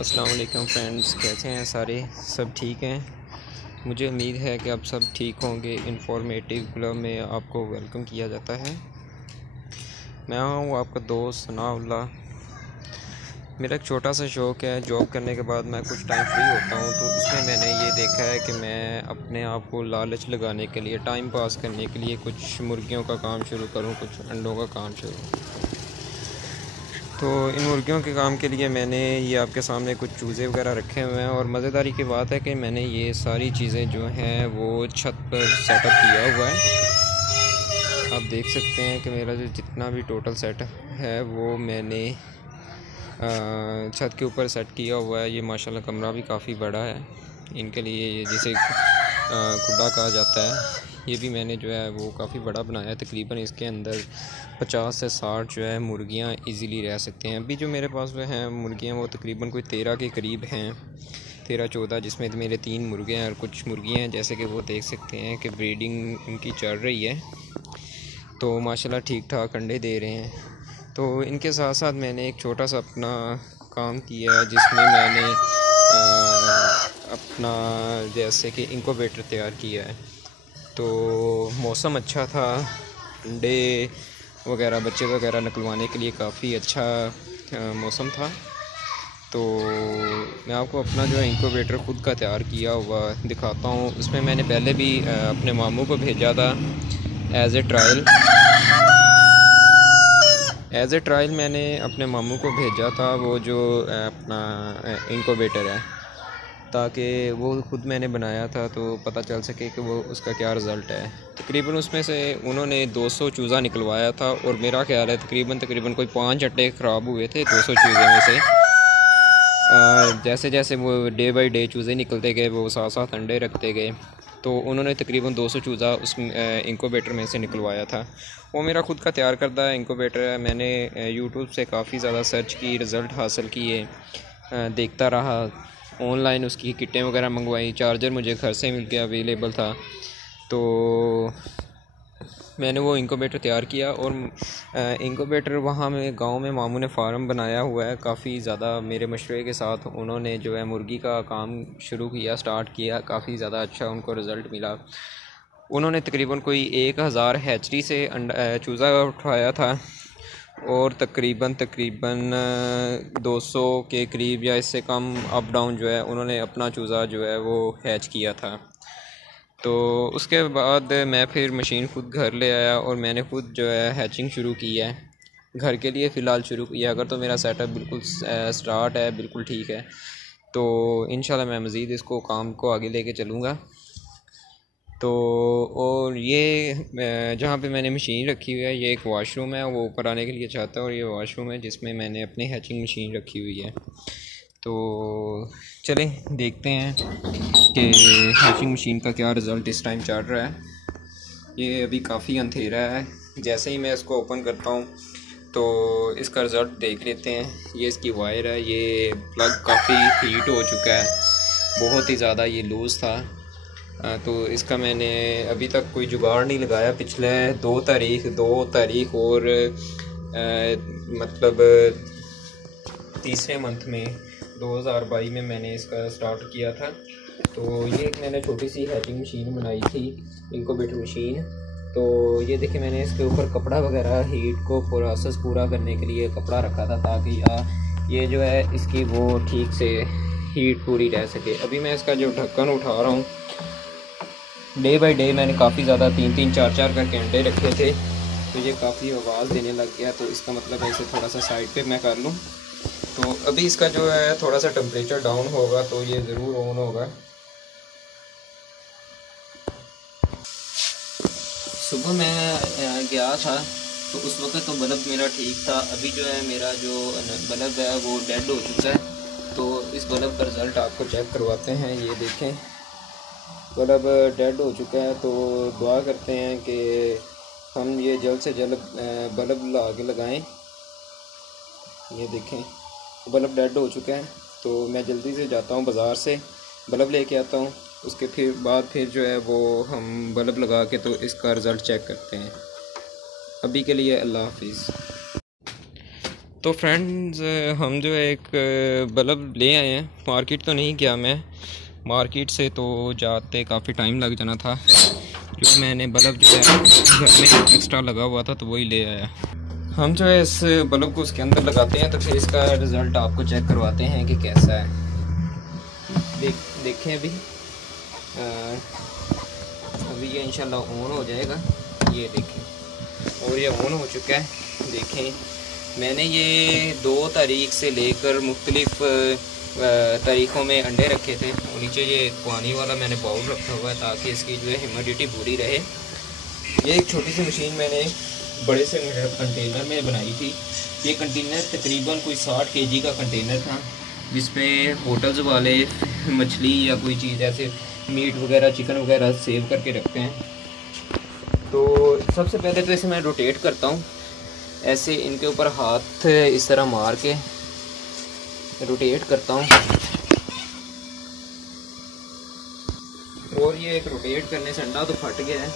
अस्सलाम वालेकुम फ्रेंड्स, कैसे हैं सारे? सब ठीक हैं। मुझे उम्मीद है कि आप सब ठीक होंगे। इंफॉर्मेटिव क्लब में आपको वेलकम किया जाता है। मैं हूँ आपका दोस्त सनाउल्लाह। मेरा एक छोटा सा शौक़ है, जॉब करने के बाद मैं कुछ टाइम फ्री होता हूँ तो उसमें मैंने ये देखा है कि मैं अपने आप को लालच लगाने के लिए, टाइम पास करने के लिए कुछ मुर्गियों का काम शुरू करूँ, कुछ अंडों का काम शुरू। तो इन मुर्गियों के काम के लिए मैंने ये आपके सामने कुछ चूज़े वगैरह रखे हुए हैं, और मज़ेदारी की बात है कि मैंने ये सारी चीज़ें जो हैं वो छत पर सेटअप किया हुआ है। आप देख सकते हैं कि मेरा जो जितना भी टोटल सेटअप है वो मैंने छत के ऊपर सेट किया हुआ है। ये माशाल्लाह कमरा भी काफ़ी बड़ा है इनके लिए, ये जिसे खुला कहा जाता है, ये भी मैंने जो है वो काफ़ी बड़ा बनाया है। तकरीबन इसके अंदर 50 से 60 जो है मुर्गियाँ इजीली रह सकते हैं। अभी जो मेरे पास वो हैं मुर्गियाँ वो तकरीबन कोई 13 के करीब हैं, 13-14, जिसमें मेरे 3 मुर्गे हैं और कुछ मुर्गियाँ हैं। जैसे कि वो देख सकते हैं कि ब्रीडिंग उनकी चल रही है, तो माशाल्लाह ठीक ठाक अंडे दे रहे हैं। तो इनके साथ साथ मैंने एक छोटा सा अपना काम किया है जिसमें मैंने अपना जैसे कि इनक्यूबेटर तैयार किया है। तो मौसम अच्छा था, अंडे वगैरह, बच्चे वगैरह निकलवाने के लिए काफ़ी अच्छा मौसम था। तो मैं आपको अपना जो है इनक्यूबेटर ख़ुद का तैयार किया हुआ दिखाता हूँ। उसमें मैंने पहले भी अपने मामू को भेजा था एज़ ए ट्रायल मैंने अपने मामू को भेजा था वो जो अपना इनक्यूबेटर है, ताकि वो ख़ुद मैंने बनाया था तो पता चल सके कि वो उसका क्या रिज़ल्ट है। तकरीबन उसमें से उन्होंने 200 चूज़ा निकलवाया था, और मेरा ख्याल है तकरीबन कोई 5 अंडे ख़राब हुए थे 200 चूज़े में से। जैसे जैसे वो डे बाई डे चूज़े निकलते गए, वो 7-7 अंडे रखते गए, तो उन्होंने तकरीबन 200 चूज़ा उस इनक्यूबेटर में से निकलवाया था। वो मेरा ख़ुद का तैयार करदा इनक्यूबेटर है। मैंने यूट्यूब से काफ़ी ज़्यादा सर्च की, रिज़ल्ट हासिल किए, देखता रहा, ऑनलाइन उसकी किटें वगैरह मंगवाई, चार्जर मुझे घर से मिल के अवेलेबल था, तो मैंने वो इनक्यूबेटर तैयार किया। और इनक्यूबेटर वहाँ में गांव में मामू ने फ़ार्म बनाया हुआ है, काफ़ी ज़्यादा मेरे मशवरे के साथ उन्होंने जो है मुर्गी का काम शुरू किया, स्टार्ट किया, काफ़ी ज़्यादा अच्छा उनको रिज़ल्ट मिला। उन्होंने तकरीबन कोई 1000 हैचरी से चूज़ा उठाया था, और तकरीबन 200 के करीब या इससे कम अप डाउन जो है उन्होंने अपना चूज़ा जो है वो हैच किया था। तो उसके बाद मैं फिर मशीन ख़ुद घर ले आया और मैंने ख़ुद जो है हैचिंग शुरू की है, घर के लिए फ़िलहाल शुरू किया। अगर तो मेरा सेटअप बिल्कुल स्टार्ट है, बिल्कुल ठीक है, तो इंशाल्लाह मैं मज़ीद इसको काम को आगे लेके चलूँगा। तो और ये जहाँ पे मैंने मशीन रखी हुई है, ये एक वाशरूम है, वो ऊपर आने के लिए चाहता है, और ये वाशरूम है जिसमें मैंने अपनी हैचिंग मशीन रखी हुई है। तो चलें देखते हैं कि हैचिंग मशीन का क्या रिज़ल्ट इस टाइम चल रहा है। ये अभी काफ़ी अंधेरा है, जैसे ही मैं इसको ओपन करता हूँ तो इसका रिज़ल्ट देख लेते हैं। ये इसकी वायर है, ये प्लग काफ़ी हीट हो चुका है, बहुत ही ज़्यादा ये लूज़ था। तो इसका मैंने अभी तक कोई जुगाड़ नहीं लगाया। पिछले 2 तारीख और मतलब तीसरे मंथ में 2022 में मैंने इसका स्टार्ट किया था। तो ये एक मैंने छोटी सी हैचिंग मशीन बनाई थी, इनक्यूबेटर मशीन। तो ये देखिए, मैंने इसके ऊपर कपड़ा वगैरह हीट को प्रोसेस पूरा करने के लिए कपड़ा रखा था, ताकि ये जो है इसकी वो ठीक से हीट पूरी रह सके। अभी मैं इसका जो ढक्कन उठा रहा हूँ, डे बाई डे मैंने काफ़ी ज़्यादा 3-3, 4-4 करके अंडे रखे थे, तो ये काफ़ी आवाज़ देने लग गया। तो इसका मतलब है इसे थोड़ा सा साइड पे मैं कर लूँ। तो अभी इसका जो है थोड़ा सा टेम्परेचर डाउन होगा तो ये ज़रूर ऑन होगा। सुबह मैं गया था तो उस वक्त तो बल्ब मेरा ठीक था। अभी जो है मेरा जो बल्ब है वो डेड हो चुका है। तो इस बल्ब का रिज़ल्ट आपको चेक करवाते हैं। ये देखें, बल्ब डेड हो चुका है। तो दुआ करते हैं कि हम ये जल्द से जल्द बल्ब ला के लगाएँ। ये देखें, बल्ब डेड हो चुका है, तो मैं जल्दी से जाता हूँ बाज़ार से बल्ब लेके आता हूँ। उसके फिर जो है वो हम बल्ब लगा के तो इसका रिज़ल्ट चेक करते हैं। अभी के लिए अल्लाह हाफिज़। तो फ्रेंड्स हम जो है एक बल्ब ले आए हैं। मार्केट तो नहीं गया मैं, मार्केट से तो जाते काफ़ी टाइम लग जाना था, क्योंकि मैंने बल्ब जो है घर में एक्स्ट्रा लगा हुआ था तो वही ले आया। हम जो है इस बल्ब को उसके अंदर लगाते हैं तो फिर इसका रिज़ल्ट आपको चेक करवाते हैं कि कैसा है। देखें अभी ये इंशाल्लाह ऑन हो जाएगा। ये देखें, और ये ऑन हो चुका है। देखें, मैंने ये 2 तारीख से लेकर मुख्तलिफ तरीक़ों में अंडे रखे थे, और नीचे ये पानी वाला मैंने बाउल रखा हुआ है ताकि इसकी जो है ह्यूमिडिटी पूरी रहे। ये एक छोटी सी मशीन मैंने बड़े से कंटेनर में बनाई थी। ये कंटेनर तकरीबन कोई 60 kg का कंटेनर था, जिसमें होटल्स वाले मछली या कोई चीज़ ऐसे मीट वगैरह चिकन वगैरह सेव करके रखते हैं। तो सबसे पहले तो इसे मैं रोटेट करता हूँ, ऐसे इनके ऊपर हाथ इस तरह मार के रोटेट करता हूँ, और ये एक रोटेट करने से अंडा तो फट गया है।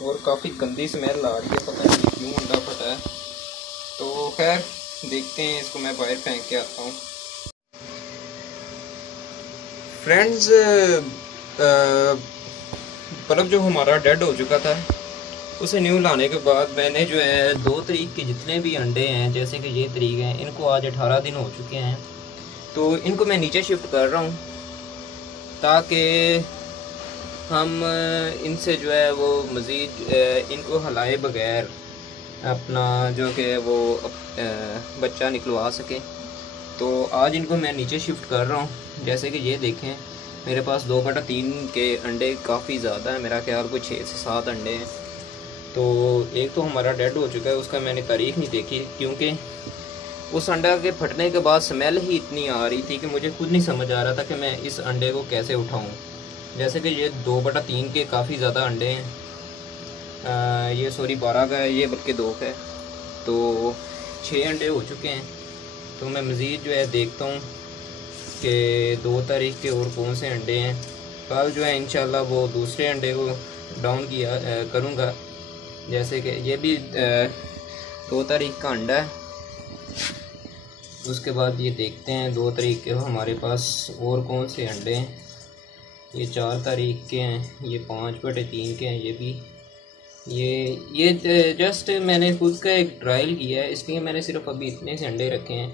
और काफ़ी गंदी स्मेल आ रही है, पता नहीं क्यों अंडा फटा है। तो खैर देखते हैं, इसको मैं बाहर फेंक के आता हूँ। फ्रेंड्स बल्ब जो हमारा डेड हो चुका था, उसे न्यू लाने के बाद मैंने जो है 2 तारीख के जितने भी अंडे हैं, जैसे कि ये तारीख हैं, इनको आज 18 दिन हो चुके हैं। तो इनको मैं नीचे शिफ्ट कर रहा हूँ ताकि हम इनसे जो है वो मज़ीद इनको हिलाए बगैर अपना जो कि वो बच्चा निकलवा सके। तो आज इनको मैं नीचे शिफ्ट कर रहा हूँ। जैसे कि ये देखें, मेरे पास 2/3 के अंडे काफ़ी ज़्यादा है, मेरा ख्याल कोई 6 से 7 अंडे हैं। तो एक तो हमारा डेड हो चुका है, उसका मैंने तारीख नहीं देखी, क्योंकि उस अंडा के फटने के बाद स्मेल ही इतनी आ रही थी कि मुझे खुद नहीं समझ आ रहा था कि मैं इस अंडे को कैसे उठाऊँ। जैसे कि ये 2/3 के काफ़ी ज़्यादा अंडे हैं। ये सॉरी 12 का है, ये बल्कि 2 का है। तो 6 अंडे हो चुके हैं। तो मैं मज़ीद जो है देखता हूँ कि 2 तारीख के और कौन से अंडे हैं। कल जो है इंशाल्लाह वो दूसरे अंडे को डाउन किया करूँगा। जैसे कि ये भी 2 तारीख का अंडा है। उसके बाद ये देखते हैं 2 तारीख के हमारे पास और कौन से अंडे हैं। ये 4 तारीख के हैं, ये 5/3 के हैं। ये भी ये जस्ट मैंने खुद का एक ट्रायल किया है, इसलिए मैंने सिर्फ अभी इतने से अंडे रखे हैं।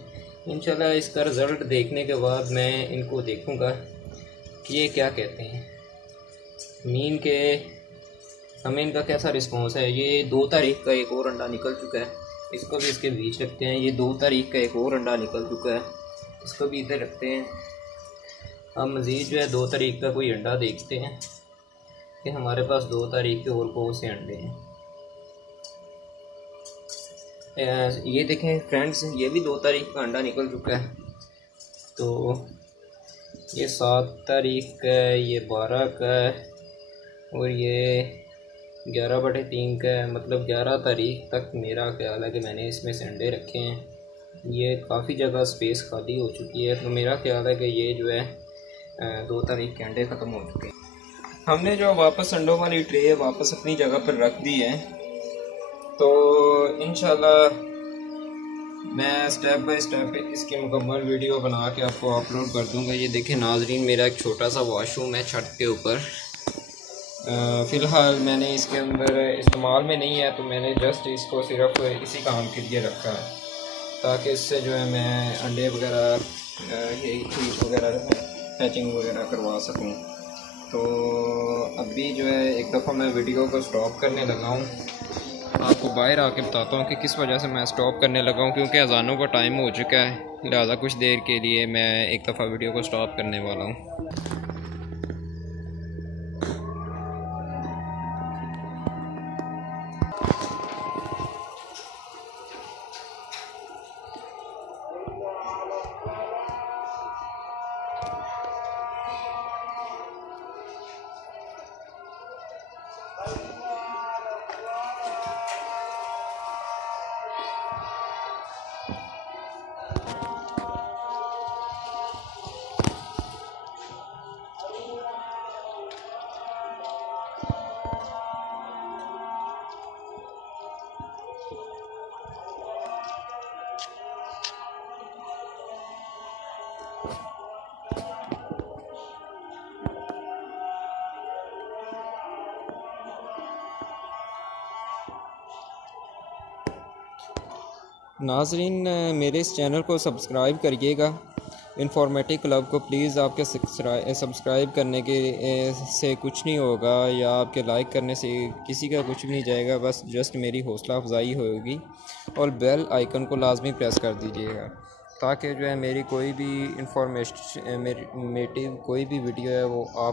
इंशाल्लाह इसका रिज़ल्ट देखने के बाद मैं इनको देखूंगा कि ये क्या कहते हैं, मीन के हमें इनका कैसा रिस्पॉन्स है। ये 2 तारीख का एक और अंडा निकल चुका है, इसको भी इसके बीच रखते हैं। ये 2 तारीख का एक और अंडा निकल चुका है, इसको भी इधर रखते हैं। अब मज़ीद जो है 2 तारीख का कोई अंडा देखते हैं कि हमारे पास 2 तारीख के और कौन से अंडे हैं। ये देखें फ्रेंड्स, ये भी 2 तारीख का अंडा निकल चुका है। तो ये 7 तारीख का है, ये 12 का है, और ये 11/3 का है। मतलब 11 तारीख तक मेरा ख्याल है कि मैंने इसमें से अंडे रखे हैं। ये काफ़ी जगह स्पेस खाली हो चुकी है, तो मेरा ख्याल है कि ये जो है 2 तारीख के अंडे ख़त्म हो चुके हैं। हमने जो वापस अंडों वाली ट्रे वापस अपनी जगह पर रख दी है। तो इंशाल्लाह मैं स्टेप बाय स्टेप इसकी मुकम्मल वीडियो बना के आपको अपलोड कर दूंगा। ये देखें नाजरीन, मेरा एक छोटा सा वॉशरूम है छत के ऊपर। फ़िलहाल मैंने इसके अंदर इस्तेमाल में नहीं है, तो मैंने जस्ट इसको सिर्फ इसी काम के लिए रखा है ताकि इससे जो है मैं अंडे वगैरह ये हीट वगैरह हैचिंग वगैरह करवा सकूं। तो अभी जो है एक दफ़ा मैं वीडियो को स्टॉप करने लगा हूँ। आपको बाहर आके बताता हूँ कि किस वजह से मैं स्टॉप करने लगा हूँ, क्योंकि अज़ानों का टाइम हो चुका है, लिहाजा कुछ देर के लिए मैं एक दफ़ा वीडियो को स्टॉप करने वाला हूँ। नाजरीन, मेरे इस चैनल को सब्सक्राइब करिएगा। इंफॉर्मेटिव क्लब को प्लीज़ आपके सब्सक्राइब करने के से कुछ नहीं होगा, या आपके लाइक करने से किसी का कुछ भी नहीं जाएगा, बस जस्ट मेरी हौसला अफजाई होगी। और बेल आइकन को लाजमी प्रेस कर दीजिएगा, ताकि जो है मेरी कोई भी इंफॉर्मेटिव कोई भी वीडियो है वो आप